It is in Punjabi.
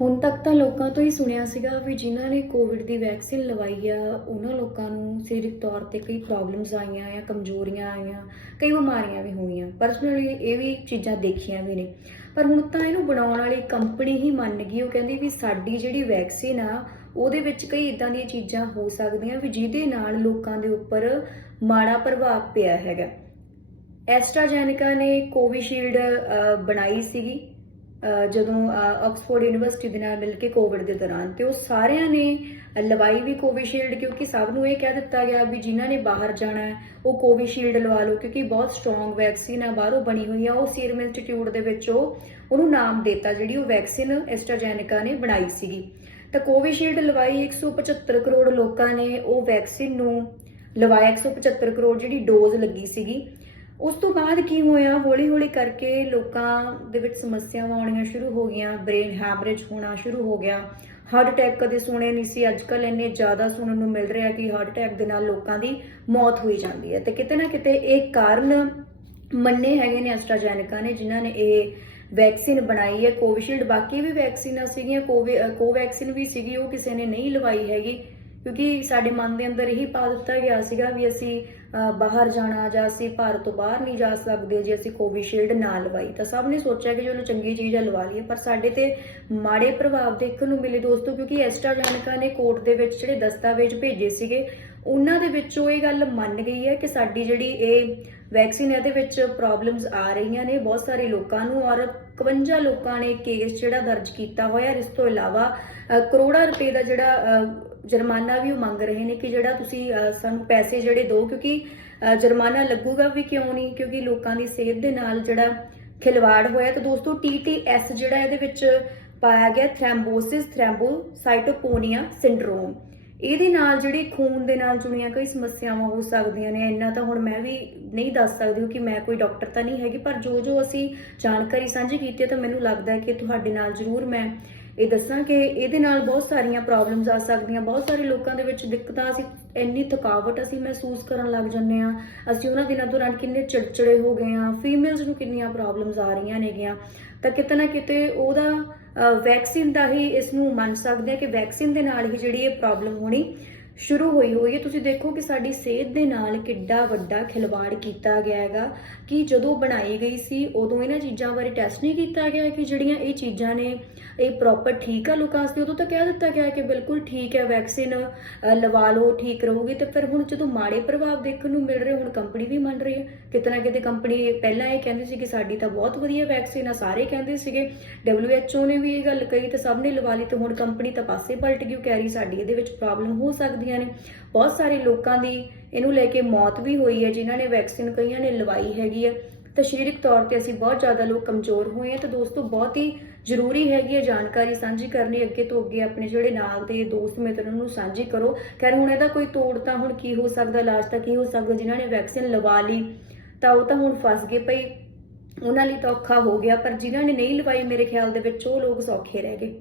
ਹੁਣ ਤੱਕ ਤਾਂ ਲੋਕਾਂ ਤੋਂ ਹੀ ਸੁਣਿਆ ਸੀਗਾ ਵੀ ਜਿਨ੍ਹਾਂ ਨੇ ਕੋਵਿਡ ਦੀ ਵੈਕਸੀਨ ਲਵਾਈ ਆ, ਉਹਨਾਂ ਲੋਕਾਂ ਨੂੰ ਸਰੀਰਕ ਤੌਰ ਤੇ ਕਈ ਪ੍ਰੋਬਲਮਸ ਆਈਆਂ ਜਾਂ ਕਮਜ਼ੋਰੀਆਂ ਆਈਆਂ, ਕਈ ਬਿਮਾਰੀਆਂ ਵੀ ਹੋਈਆਂ। ਪਰਸਨਲੀ ਇਹ ਵੀ ਚੀਜ਼ਾਂ ਦੇਖੀਆਂ ਵੀ ਨੇ। ਪਰ ਹੁਣ ਤਾਂ ਇਹਨੂੰ ਬਣਾਉਣ ਵਾਲੀ ਕੰਪਨੀ ਹੀ ਮੰਨ ਗਈ। ਉਹ ਕਹਿੰਦੀ ਵੀ ਸਾਡੀ ਜਿਹੜੀ ਵੈਕਸੀਨ ਆ, ਉਹਦੇ ਵਿੱਚ ਕਈ ਇਦਾਂ ਦੀਆਂ ਚੀਜ਼ਾਂ ਹੋ ਸਕਦੀਆਂ ਵੀ ਜਿਹਦੇ ਨਾਲ ਲੋਕਾਂ ਦੇ ਉੱਪਰ ਮਾੜਾ ਪ੍ਰਭਾਵ ਪਿਆ ਹੈਗਾ। ਐਸਟਰਾਜੈਨਿਕਾ ਨੇ ਕੋਵਿਸ਼ੀਲਡ ਬਣਾਈ ਸੀਗੀ। ਜਦੋਂ ਆਕਸਫੋਰਡ ਯੂਨੀਵਰਸਿਟੀ ਦੇ ਨਾਲ ਮਿਲ ਕੇ ਕੋਵਿਡ ਦੇ ਦੌਰਾਨ, ਤੇ ਉਹ ਸਾਰਿਆਂ ਨੇ ਲਵਾਈ ਵੀ ਕੋਵਿਸ਼ੀਲਡ ਕਿਉਂਕਿ ਸਭ ਨੂੰ ਇਹ ਕਹਿ ਦਿੱਤਾ ਗਿਆ ਵੀ ਜਿਨ੍ਹਾਂ ਨੇ ਬਾਹਰ ਜਾਣਾ ਹੈ ਉਹ ਕੋਵਿਸ਼ੀਲਡ ਲਵਾ ਲਓ ਕਿਉਂਕਿ ਬਹੁਤ ਸਟਰੋਂਗ ਵੈਕਸੀਨ ਆ, ਬਾਹਰੋਂ ਬਣੀ ਹੋਈ ਆ, ਉਹ ਸੀਰਮ ਇੰਸਟੀਚਿਊਟ ਦੇ ਵਿੱਚ ਉਹ, ਉਹਨੂੰ ਨਾਮ ਦਿੱਤਾ ਜਿਹੜੀ ਉਹ ਵੈਕਸੀਨ ਐਸਟਰਾਜੈਨਿਕਾ ਨੇ ਬਣਾਈ ਸੀਗੀ। ਤਾਂ ਕੋਵਿਸ਼ੀਲਡ ਲਵਾਈ 175 ਕਰੋੜ ਲੋਕਾਂ ਨੇ, ਉਹ ਵੈਕਸੀਨ ਨੂੰ ਲਵਾਇਆ 175 ਕਰੋੜ ਜਿਹੜੀ ਡੋਜ਼ ਲੱਗੀ ਸੀਗੀ। ਉਸ ਤੋਂ ਬਾਅਦ ਕੀ ਹੋਇਆ? ਹੌਲੀ ਹੌਲੀ ਕਰਕੇ ਲੋਕਾਂ ਦੇ ਵਿੱਚ ਸਮੱਸਿਆਵਾਂ ਆਉਣੀਆਂ ਸ਼ੁਰੂ ਹੋ ਗਈਆਂ। ਬ੍ਰੇਨ ਹੈਮਰੇਜ ਹੋਣਾ ਸ਼ੁਰੂ ਹੋ ਗਿਆ। ਹਾਰਟ ਅਟੈਕ ਕਦੇ ਸੁਣੇ ਨਹੀਂ ਸੀ। ਅੱਜ ਕੱਲ ਇੰਨੇ ਜ਼ਿਆਦਾ ਸੁਣਨ ਨੂੰ ਮਿਲ ਰਿਹਾ ਕਿ ਹਾਰਟ ਅਟੈਕ ਦੇ ਨਾਲ ਲੋਕਾਂ ਦੀ ਮੌਤ ਹੋਈ ਜਾਂਦੀ ਹੈ ਤੇ ਕਿਤੇ ਨਾ ਕਿਤੇ ਇਹ ਕਾਰਨ ਮੰਨੇ ਹੈਗੇ ਨੇ ਐਸਟਰਾਜੈਨਿਕਾ ਨੇ, ਜਿਨ੍ਹਾਂ ਨੇ ਇਹ ਵੈਕਸੀਨ ਬਣਾਈ ਹੈ। ਕੋਵਿਸ਼ੀਲਡ ਬਾਕੀ ਵੀ ਵੈਕਸੀਨਾਂ ਸੀਗੀਆਂ ਕੋਵੀ ਕੋਵੈਕਸੀਨ ਵੀ ਸੀਗੀ, ਉਹ ਕਿਸੇ ਨੇ ਨਹੀਂ ਲਵਾਈ ਹੈਗੀ। ਕਿਉਂਕਿ ਸਾਡੇ ਮਨ ਦੇ ਅੰਦਰ ਇਹੀ ਪਾ ਦਿੱਤਾ ਗਿਆ ਸੀਗਾ ਵੀ ਅਸੀਂ ਬਾਹਰ ਜਾਣਾ ਜਾਂ ਅਸੀਂ ਭਾਰਤ ਤੋਂ ਬਾਹਰ ਨਹੀਂ ਜਾ ਸਕਦੇ, ਜੇ ਅਸੀਂ ਕੋਵਿਸ਼ੀਲਡ ਨਾ ਲਵਾਈ, ਤਾਂ ਸਭ ਨੇ ਸੋਚਿਆ ਕਿ ਚਲੋ ਚੰਗੀ ਚੀਜ਼ ਹੈ ਲਵਾ ਲਈਏ। ਪਰ ਸਾਡੇ ਤੇ ਮਾੜੇ ਪ੍ਰਭਾਵ ਦੇਖਣ ਨੂੰ ਮਿਲੇ ਦੋਸਤੋ, ਕਿਉਂਕਿ ਐਸਟਰਾਜੈਨਿਕਾ ਨੇ ਕੋਰਟ ਦੇ ਵਿੱਚ ਜਿਹੜੇ ਦਸਤਾਵੇਜ਼ ਭੇਜੇ ਸੀਗੇ, ਉਹਨਾਂ ਦੇ ਵਿੱਚੋਂ ਇਹ ਗੱਲ ਮੰਨ ਗਈ ਹੈ ਕਿ ਸਾਡੀ ਜਿਹੜੀ ਇਹ ਵੈਕਸੀਨ ਇਹਦੇ ਵਿੱਚ ਪ੍ਰੋਬਲਮਸ ਆ ਰਹੀਆਂ ਨੇ, ਬਹੁਤ ਸਾਰੇ ਲੋਕਾਂ ਨੂੰ ਔਰ 51 ਲੋਕਾਂ ਨੇ ਕੇਸ ਜਿਹੜਾ ਦਰਜ ਕੀਤਾ ਹੋਇਆ ਇਸ ਤੋਂ ਇਲਾਵਾ ਕਰੋੜਾਂ ਰੁਪਏ ਦਾ ਜਿਹੜਾ ਜੁਰਮਾਨਾ ਵੀ ਉਹ ਮੰਗ ਰਹੇ ਨੇ ਕਿ ਜਿਹੜਾ ਤੁਸੀਂ ਸਾਨੂੰ ਪੈਸੇ ਜਿਹੜੇ ਦਿਓ, ਕਿਉਂਕਿ ਜੁਰਮਾਨਾ ਲੱਗੂਗਾ ਵੀ ਕਿਉਂ ਨਹੀਂ, ਕਿਉਂਕਿ ਲੋਕਾਂ ਦੀ ਸਿਹਤ ਦੇ ਨਾਲ ਜਿਹੜਾ ਖਿਲਵਾੜ ਹੋਇਆ ਤਾਂ ਦੋਸਤੋ TTS ਜਿਹੜਾ ਇਹਦੇ ਵਿੱਚ ਪਾਇਆ ਗਿਆ ਥ੍ਰੈਂਬੋਸਿਸ ਥ੍ਰੈਂਬੋਸਾਈਟੋਪੋਨੀਆ ਸਿੰਡਰੋਮ ਇਹਦੇ ਨਾਲ ਜਿਹੜੀ ਖੂਨ ਦੇ ਨਾਲ ਜੁੜੀਆਂ ਕਈ ਸਮੱਸਿਆਵਾਂ ਹੋ ਸਕਦੀਆਂ ਨੇ। ਇੰਨਾ ਤਾਂ ਹੁਣ ਮੈਂ ਵੀ ਨਹੀਂ ਦੱਸ ਸਕਦੀ ਕਿ ਮੈਂ ਕੋਈ ਡਾਕਟਰ ਤਾਂ ਨਹੀਂ ਹੈਗੀ, ਪਰ ਜੋ ਜੋ ਅਸੀਂ ਜਾਣਕਾਰੀ ਸਾਂਝੀ ਕੀਤੀ ਹੈ ਤਾਂ ਮੈਨੂੰ ਲੱਗਦਾ ਹੈ ਕਿ ਤੁਹਾਡੇ ਨਾਲ ਜ਼ਰੂਰ ਮੈਂ ਇਹ ਦੱਸਾਂ ਕਿ ਇਹਦੇ ਨਾਲ ਬਹੁਤ ਸਾਰੀਆਂ ਪ੍ਰੋਬਲਮਸ ਆ ਸਕਦੀਆਂ। ਬਹੁਤ ਸਾਰੇ ਲੋਕਾਂ ਦੇ ਵਿੱਚ ਦਿੱਕਤਾਂ, ਅਸੀਂ ਇੰਨੀ ਥਕਾਵਟ ਅਸੀਂ ਮਹਿਸੂਸ ਕਰਨ ਲੱਗ ਜੰਨੇ ਆ ਅਸੀਂ ਉਹਨਾਂ ਦਿਨਾਂ ਦੌਰਾਨ ਕਿੰਨੇ ਚਿੜਚਿੜੇ ਹੋ ਗਏ ਆ ਫੀਮੇਲਸ ਨੂੰ ਕਿੰਨੀਆਂ ਪ੍ਰੋਬਲਮਸ ਆ ਰਹੀਆਂ ਨੇਗੀਆਂ। ਤਾਂ ਕਿਤੇ ਨਾ ਕਿਤੇ ਉਹਦਾ ਵੈਕਸੀਨ ਦਾ ਹੀ ਇਸ ਨੂੰ ਮੰਨ ਸਕਦੇ ਆ ਕਿ ਵੈਕਸੀਨ ਦੇ ਨਾਲ ਹੀ ਜਿਹੜੀ ਇਹ ਪ੍ਰੋਬਲਮ ਹੋਣੀ ਸ਼ੁਰੂ ਹੋਈ ਹੋਈ ਹੈ। ਤੁਸੀਂ ਦੇਖੋ ਕਿ ਸਾਡੀ ਸਿਹਤ ਦੇ ਨਾਲ ਕਿੱਡਾ ਵੱਡਾ ਖਿਲਵਾੜ ਕੀਤਾ ਗਿਆ ਹੈਗਾ ਕਿ ਜਦੋਂ ਬਣਾਈ ਗਈ ਸੀ, ਉਦੋਂ ਇਹਨਾਂ ਚੀਜ਼ਾਂ ਬਾਰੇ ਟੈਸਟ ਨਹੀਂ ਕੀਤਾ ਗਿਆ ਕਿ ਜਿਹੜੀਆਂ ਇਹ ਚੀਜ਼ਾਂ ਨੇ, ਇਹ ਪ੍ਰੋਪਰ ਠੀਕ ਆ ਲੋਕਾਂ ਵਾਸਤੇ। ਉਦੋਂ ਤਾਂ ਕਹਿ ਦਿੱਤਾ ਗਿਆ ਕਿ ਬਿਲਕੁਲ ਠੀਕ ਹੈ ਵੈਕਸੀਨ ਲਵਾ ਲਓ, ਠੀਕ ਰਹੋਗੇ। ਤੇ ਫਿਰ ਹੁਣ ਜਦੋਂ ਮਾੜੇ ਪ੍ਰਭਾਵ ਦੇਖਣ ਨੂੰ ਮਿਲ ਰਹੇ, ਹੁਣ ਕੰਪਨੀ ਵੀ ਮੰਨ ਰਹੀ ਹੈ। ਕਿਤੇ ਨਾ ਕਿਤੇ ਕੰਪਨੀ ਪਹਿਲਾਂ ਇਹ ਕਹਿੰਦੀ ਸੀ ਕਿ ਸਾਡੀ ਤਾਂ ਬਹੁਤ ਵਧੀਆ ਵੈਕਸੀਨ ਆ, ਸਾਰੇ ਕਹਿੰਦੇ ਸੀਗੇ। WHO ਨੇ ਵੀ ਇਹ ਗੱਲ ਕਹੀ ਤੇ ਸਭ ਨੇ ਲਵਾ ਲਈ ਤੇ ਹੁਣ ਕੰਪਨੀ ਤਾਂ ਪਾਸੇ ਪਲਟ ਗਈ ਕਹਿ ਰਹੀ ਸਾਡੀ ਇਹਦੇ ਵਿੱਚ ਪ੍ਰੋਬਲਮ ਹੋ ਸਕਦੀ ਸਕਦੀਆਂ ਨੇ। ਬਹੁਤ ਸਾਰੇ ਲੋਕਾਂ ਦੀ ਇਹਨੂੰ ਲੈ ਕੇ ਮੌਤ ਵੀ ਹੋਈ ਹੈ, ਜਿਨ੍ਹਾਂ ਨੇ ਵੈਕਸੀਨ ਕਈਆਂ ਨੇ ਲਵਾਈ ਹੈਗੀ ਹੈ। ਤਾਂ ਸਰੀਰਕ ਤੌਰ ਤੇ ਅਸੀਂ ਬਹੁਤ ਜ਼ਿਆਦਾ ਲੋਕ ਕਮਜ਼ੋਰ ਹੋਏ ਹਾਂ। ਤਾਂ ਦੋਸਤੋ, ਬਹੁਤ ਹੀ ਜ਼ਰੂਰੀ ਹੈਗੀ ਹੈ ਜਾਣਕਾਰੀ ਸਾਂਝੀ ਕਰਨੀ, ਅੱਗੇ ਤੋਂ ਅੱਗੇ ਆਪਣੇ ਜਿਹੜੇ ਨਾਲ ਦੇ ਦੋਸਤ ਮਿੱਤਰਾਂ ਨੂੰ ਸਾਂਝੀ ਕਰੋ। ਖੈਰ, ਹੁਣ ਇਹਦਾ ਕੋਈ ਤੋੜ ਤਾਂ ਹੁਣ ਕੀ ਹੋ ਸਕਦਾ, ਇਲਾਜ ਤਾਂ ਕੀ ਹੋ ਸਕਦਾ? ਜਿਨ੍ਹਾਂ ਨੇ ਵੈਕਸੀਨ ਲਵਾ ਲਈ, ਤਾਂ ਉਹ ਤਾਂ ਹੁਣ ਫਸ ਗਏ ਭਈ। ਉਹਨਾਂ ਲਈ ਤਾਂ ਔਖਾ ਹੋ ਗਿਆ, ਪਰ ਜਿਨ੍ਹਾਂ ਨੇ ਨਹੀਂ ਲਵਾਈ, ਮੇਰੇ ਖਿਆਲ ਦੇ ਵਿੱਚ ਉਹ ਲੋਕ ਸੌਖੇ ਰਹਿ ਗਏ।